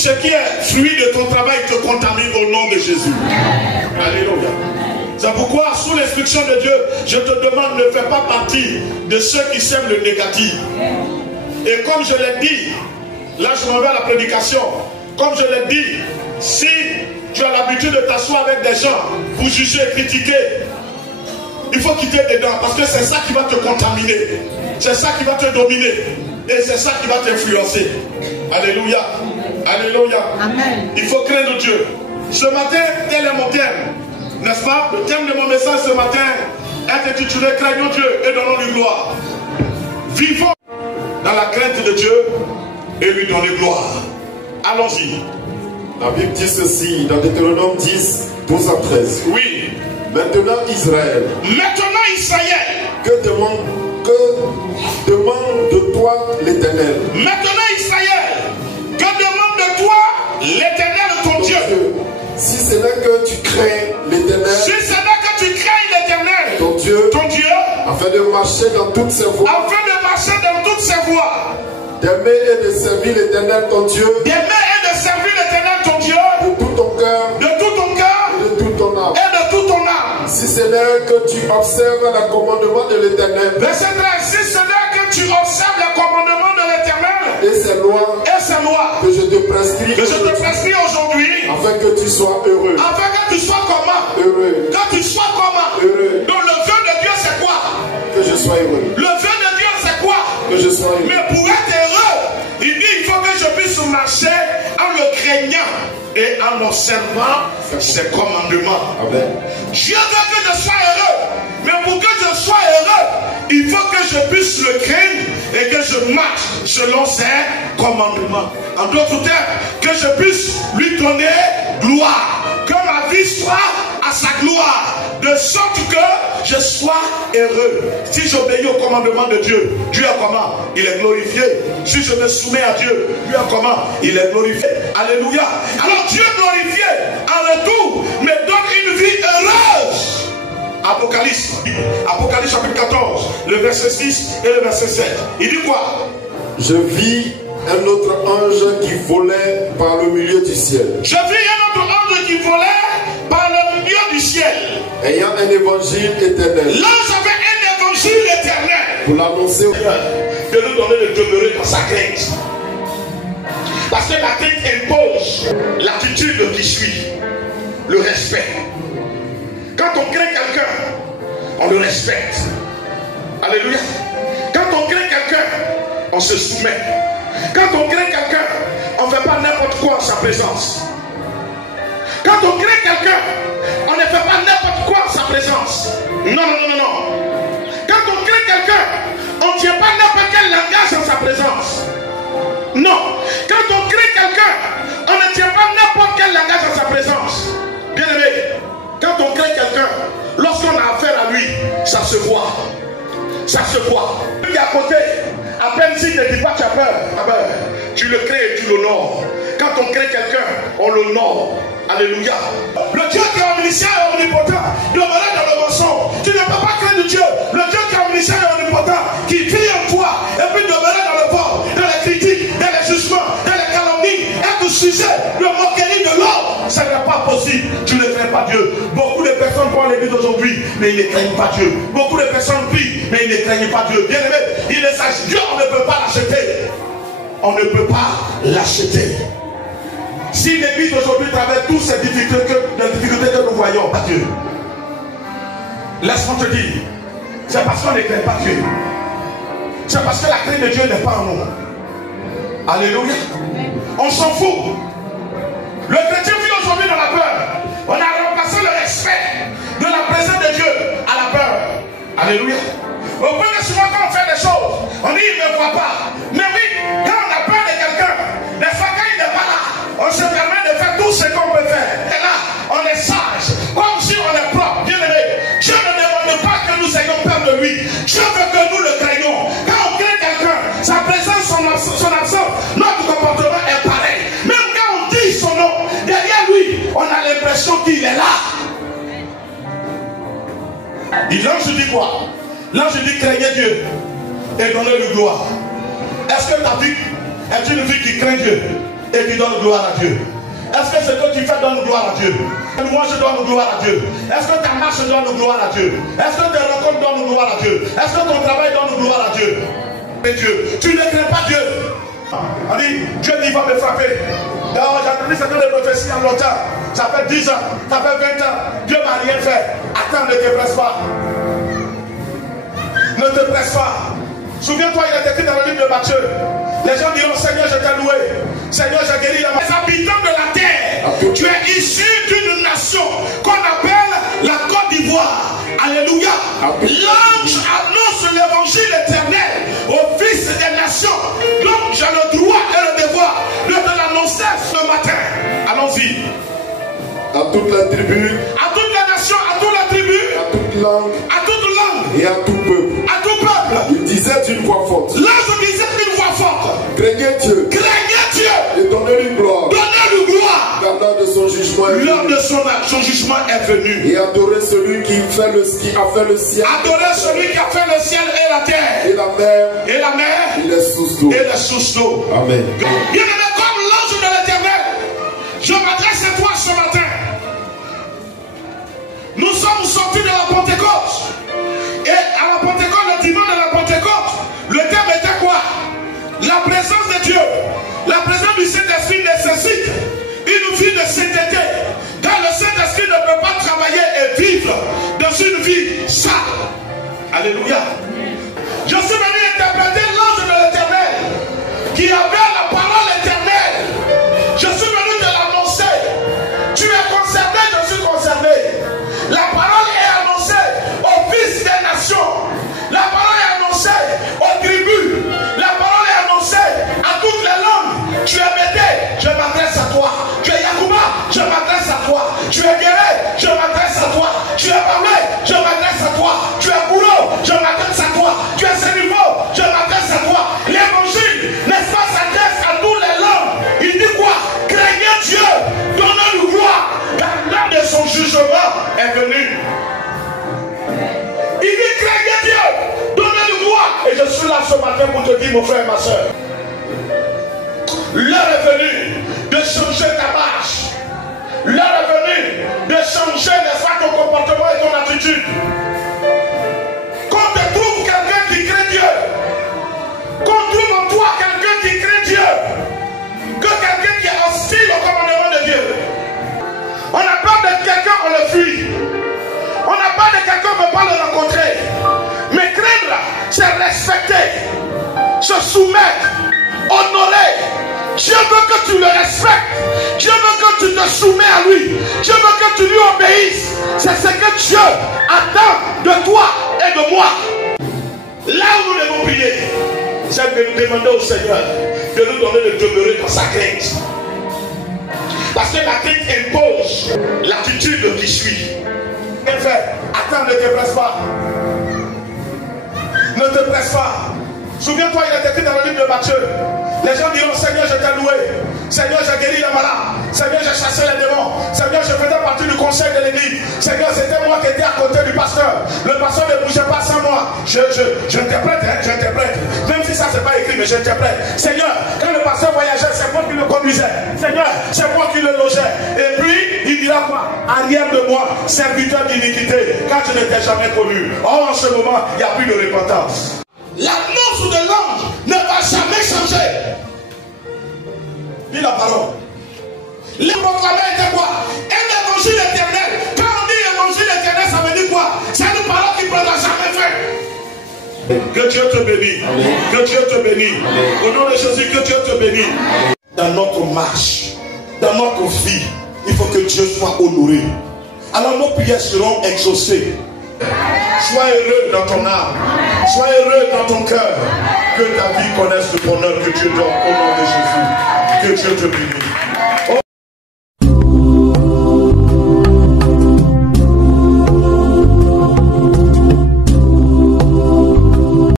ce qui est fruit de ton travail te contamine au nom de Jésus. Alléluia. C'est pourquoi, sous l'instruction de Dieu, je te demande, ne fais pas partie de ceux qui sèment le négatif. Et comme je l'ai dit, là je m'en vais à la prédication, comme je l'ai dit, si tu as l'habitude de t'asseoir avec des gens pour juger et critiquer, il faut quitter dedans, parce que c'est ça qui va te contaminer, c'est ça qui va te dominer, et c'est ça qui va t'influencer. Alléluia. Alléluia. Amen. Il faut craindre Dieu. Ce matin, tel est mon thème, n'est-ce pas? Le thème de mon message ce matin est intitulé Craignons Dieu et donnons-lui gloire. Vivons dans la crainte de Dieu et lui donner gloire. Allons-y. La Bible dit ceci dans Deutéronome 10, 12 à 13. Oui. Maintenant Israël. Maintenant Israël. Que demande de toi l'Éternel? Maintenant Israël. Que demande de toi l'Éternel ton Dieu? Si ce n'est que tu crains l'Éternel. Si ce n'est que tu crains l'Éternel. Ton Dieu. Afin de marcher dans toutes ses voies. Afin de marcher dans toutes ses voies. D'aimer et de servir l'Éternel ton Dieu. D'aimer et de servir l'Éternel ton Dieu. De tout ton cœur. De tout ton cœur. Et de toute ton âme. Et de toute ton âme. Si ce n'est que tu observes le commandement de l'Éternel. Verset 13. Si ce n'est que tu observes le commandement de l'Éternel. Et ses lois. Et ses lois. Que je te prescris. Que je te prescris aujourd'hui. Afin que tu sois heureux. Afin que tu sois comment? Heureux. Que tu sois comment? Heureux. Donc le vœu de Dieu c'est quoi? Que je sois heureux. Le vœu de Dieu c'est quoi? Que je sois heureux. Mais pour être heureux, il dit il faut que je puisse marcher en le craignant et en observant ses commandements. Amen. Dieu veut que je sois heureux. Mais pour que je sois heureux, il faut que je puisse le craindre et que je marche selon ses commandements. En d'autres termes, que je puisse lui donner gloire. Que ma vie soit à sa gloire. De sorte que je sois heureux. Si j'obéis au commandement de Dieu, Dieu est comment? Il est glorifié. Si je me soumets à Dieu, Dieu est comment? Il est glorifié. Alléluia. Alors Dieu glorifié, en retour, me donne une vie heureuse. Apocalypse chapitre 14, le verset 6 et le verset 7. Il dit quoi? Je vis un autre ange qui volait par le milieu du ciel. Je vis un autre ange qui volait par le milieu du ciel. Ayant un évangile éternel. L'ange avait un évangile éternel. Pour l'annoncer au Seigneur. De nous donner de demeurer dans sa crainte. Parce que la crainte impose l'attitude qui suit. Le respect. Quand on craint quelqu'un, on le respecte. Alléluia. Quand on craint quelqu'un, on se soumet. Quand on craint quelqu'un, on ne fait pas n'importe quoi en sa présence. Quand on craint quelqu'un, on ne fait pas n'importe quoi en sa présence. Non. Quand on craint quelqu'un, on ne tient pas n'importe quel langage en sa présence. Non. Quand on craint quelqu'un, on ne tient pas n'importe quel langage en sa présence. Bien aimé, quand on craint quelqu'un, lorsqu'on a affaire à lui, ça se voit. Ça se voit. Lui à côté, à peine s'il ne dit pas tu as peur, tu le crains et tu l'honores. Quand on craint quelqu'un, on l'honore. Alléluia. Le Dieu qui est omniscient et omnipotent demeurait dans le mensonge. Tu ne peux pas craindre Dieu. Le Dieu qui est omniscient et omnipotent, qui vit en toi et puis demeurait dans le vol, dans les critiques, dans les jugements, dans les calomnies, être sujet de moquerie de l'homme. Ce n'est pas possible. Tu ne crains pas Dieu. Beaucoup de personnes vont à l'église aujourd'hui, mais ils ne craignent pas Dieu. Beaucoup de personnes prient, mais ils ne craignent pas Dieu. Bien aimé, il ne s'agit Dieu, on ne peut pas l'acheter. On ne peut pas l'acheter. Si l'église aujourd'hui traverse toutes ces difficultés que nous voyons, pas Dieu. Laisse-moi te dire, c'est parce qu'on ne craint pas Dieu. C'est parce que la crainte de Dieu n'est pas en nous. Alléluia. On s'en fout. Le chrétien vit aujourd'hui dans la peur. On a remplacé le respect de la présence de Dieu à la peur. Alléluia. Au point que souvent quand on fait des choses, on dit il ne me voit pas. Mais oui, quand on a peur de quelqu'un, des fois quand il n'est pas là, on se permet de faire tout ce qu'on peut faire. Et là, on est sage, comme si on est propre. Bien aimé, Dieu ne demande pas que nous ayons peur de lui. Dieu veut que nous le craignons. Quand on craint quelqu'un, sa présence, son absence, notre comportement est pareil. Même quand on dit son nom, derrière lui, on a l'impression qu'il est là. Et l'ange dit quoi? L'ange dit craignez Dieu et donnez-lui gloire. Est-ce que ta vie est une vie qui craint Dieu? et tu donnes gloire à Dieu? Est-ce que ce que tu fais donne gloire à Dieu? Moi je donne gloire à Dieu. Est-ce que ta marche donne gloire à Dieu? Est-ce que tes rencontres donnent gloire à Dieu? Est-ce que ton travail donne gloire à Dieu? Et Dieu, tu ne crains pas Dieu. On dit, Dieu dit, il va me frapper. J'ai entendu certaines prophéties en longtemps. Ça fait 10 ans, ça fait 20 ans. Dieu m'a rien fait. Attends, ne te presse pas. Ne te presse pas. Souviens-toi, il est écrit dans le livre de Matthieu. Les gens diront, Seigneur, je t'ai loué. Seigneur, j'ai guéri les habitants de la terre. Tu es issu d'une nation qu'on appelle la Côte d'Ivoire. Alléluia. L'ange annonce l'évangile éternel au fils des nations. Donc j'ai le droit et le devoir de te l'annoncer ce matin. Allons-y. À toute la tribu, à toutes les nations, à toutes les tribus, à toute langue, et à tout peuple. À tout peuple. Il disait d'une voix forte. L'ange disait d'une voix forte. Craignez Dieu. Craignez Dieu. Et donnez-lui gloire. Donnez-lui gloire. Car l'heure de son jugement est venue. L'heure de son jugement est venu. Et adorez celui qui a fait le ciel. Adorez celui qui a fait le ciel et la terre. Et la mer. Et la mer. Et les sources d'eau. Et les sources d'eau. Amen. Bien aimé, comme l'ange de l'Éternel, je m'adresse à toi ce matin. Nous sommes sortis de la Pentecôte. Et à la Pentecôte, le dimanche de la Pentecôte, le thème était quoi? La présence de Dieu. La présence du Saint-Esprit nécessite une vie de sainteté. Car le Saint-Esprit ne peut pas travailler et vivre dans une vie sale. Alléluia. Je suis venu interpréter l'ange de l'Éternel qui avait la parole éternelle. Je suis venu te l'annoncer. Tu es concerné, je suis concerné. La parole est annoncée aux fils des nations. La parole est annoncée aux tribus. La parole est annoncée à toutes les langues. Tu es Bédé, je m'adresse à toi. Tu es Yacouba, je m'adresse à toi. Tu es Guéré, je m'adresse à toi. Tu es Bamé, je m'adresse à toi. Tu es Boulot, je m'adresse à toi. Tu es Sénivo, je m'adresse à toi. L'évangile, n'est-ce pas, s'adresse à toutes les langues. Il dit quoi? Craignez Dieu, donnez-lui gloire. Car l'heure de son jugement est venue. Il dit craignez Dieu, donnez-lui gloire. Et je suis là ce matin pour te dire, mon frère et ma soeur, l'heure est venue de changer ta marche. L'heure est venue de changer, n'est-ce pas, ton comportement et ton attitude. Qu'on te trouve quelqu'un qui craint Dieu, qu'on trouve en toi quelqu'un qui craint Dieu, que quelqu'un qui est hostile au commandement de Dieu. On a peur de quelqu'un, on le fuit. On a peur de quelqu'un, on ne peut pas le rencontrer. Mais craindre, c'est respecter, se soumettre, honorer. Dieu veut que tu le respectes. Dieu veut que tu te soumets à lui. Dieu veut que tu lui obéisses. C'est ce que Dieu attend de toi et de moi. Là où nous devons prier, c'est de nous demander au Seigneur de nous donner de demeurer dans sa crainte. Parce que la crainte impose l'attitude qui suit. Attends, ne te presse pas. Ne te presse pas. Souviens-toi, il est écrit dans le livre de Matthieu. Les gens diront, Seigneur, je t'ai loué. Seigneur, j'ai guéri les malades. Seigneur, j'ai chassé les démons. Seigneur, je faisais partie du conseil de l'église. Seigneur, c'était moi qui étais à côté du pasteur. Le pasteur ne bougeait pas sans moi. J'interprète, hein, j'interprète. Même si ça, c'est pas écrit, mais j'interprète. Seigneur, quand le pasteur voyageait, c'est moi qui le conduisais. Seigneur, c'est moi qui le logeais. Et puis, il dira quoi? Arrière de moi, serviteur d'iniquité, car je ne t'ai jamais connu. Or, en ce moment, il n'y a plus de repentance. L'annonce de l'ange ne va jamais changer. Dis la parole. Le proclamé était quoi? Un évangile éternel. Quand on dit évangile éternel, ça veut dire quoi? C'est une parole qui ne pourra jamais faire. Que Dieu te bénisse. Que Dieu te bénisse. Au nom de Jésus, que Dieu te bénisse. Dans notre marche, dans notre vie, il faut que Dieu soit honoré. Alors nos prières seront exaucées. Sois heureux dans ton âme. Sois heureux dans ton cœur. Que ta vie connaisse le bonheur que Dieu donne au nom de Jésus. Que Dieu te bénisse.